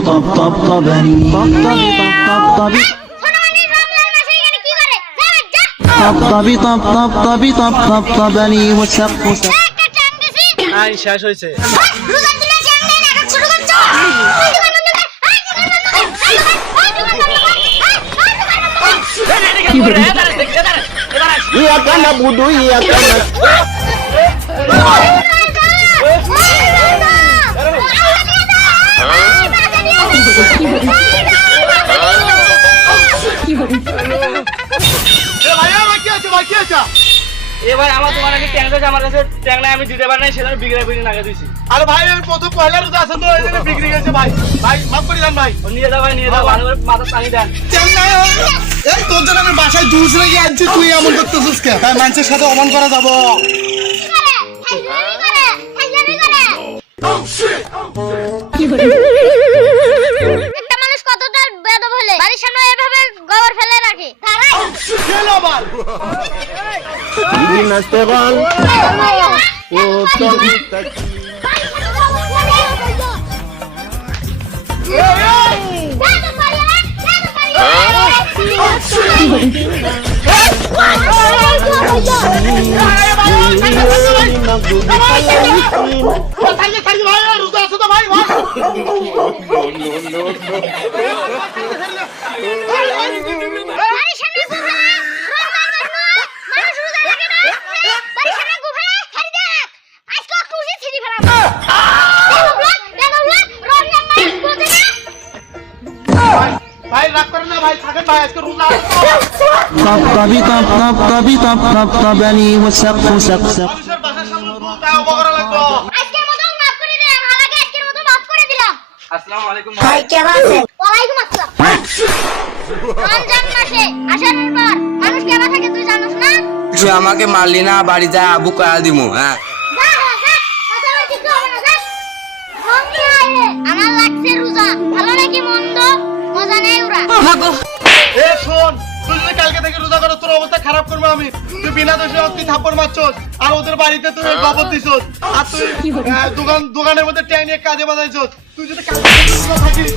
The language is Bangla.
طبطبني طبطبي طبطبني والسقف سقف নাই শেষ হয়েছে Iya kana budu iya kana এবার আমার তোমার কাছে ট্যাঙ্ক আছে আমার কাছে ট্যাঙ্ক নাই আমি দিতে পারি নাই সেজন্য বিক্রি বিক্রি নাগে দিয়েছি আরে ভাই আমি প্রথম পয়লা রোজা আছে তো এখানে বিক্রি গেছে ভাই ভাই মাফ করে দেন ভাই নিয়ে যাও ভাই নিয়ে যাও ভালো করে মাথা টানি দেন কেন নাই এই তোর জন্য আমি বাসায় জুস রেখে আনছি তুই এমন করতেছিস কে তাই মানুষের সাথে অমন করা যাবো একটা মানুষ কতটা বেয়াদব হলে বাড়ির সামনে এভাবে গোবর ফেলে রাখে কেন আবার Nastegal o tonta ভাই রাগ করে না ভাই থাকেন ভাই আজকে রোজা طبطبني والسقف سقف মানুষের বাসার সামনে পুরো তাও বকরা লাগবে আজকের মতো মাফ করে দিলাম হালাকে আজকের মতো মাফ করে দিলাম আসসালামু আলাইকুম ভাই কেমন আছেন ওয়ালাইকুম আসসালাম রমজান মাসে আসার পর মানুষ কেমন থাকে তুই জানিস না তুই আমাকে মারলি না বাড়ি যা আবু কয়া দিমু হ্যাঁ আমার লাগছে রোজা ভালো নাকি মন্দ মজা নেই ওরা এ শোন তুই যদি কালকে থেকে রোজা করো তোর অবস্থা খারাপ করবো আমি তুই বিনা দোষে তুই থাপ্পড় মারছস আর ওদের বাড়িতে তুই বাবদ দিছস আর তুই দোকানের মধ্যে ট্যাং নিয়ে কাজে বাজাইছস তুই যদি কালকে থেকে রোজা থাকিস